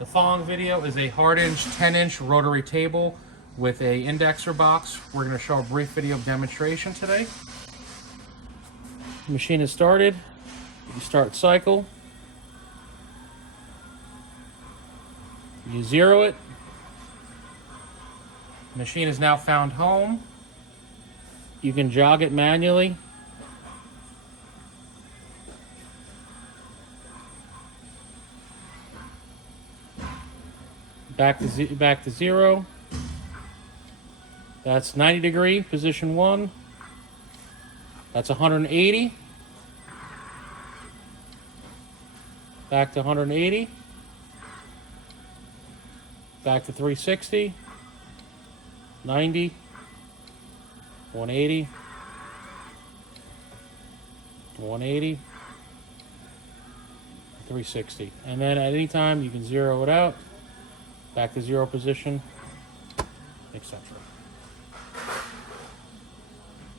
The following video is a HARDINGE 10-inch rotary table with a indexer box. We're going to show a brief video demonstration today. The machine is started. You start cycle. You zero it. The machine is now found home. You can jog it manually. Back to zero. That's 90 degree, position 1. That's 180. Back to 180. Back to 360. 90. 180. 180. 360. And then at any time you can zero it out. Back to zero position, etc.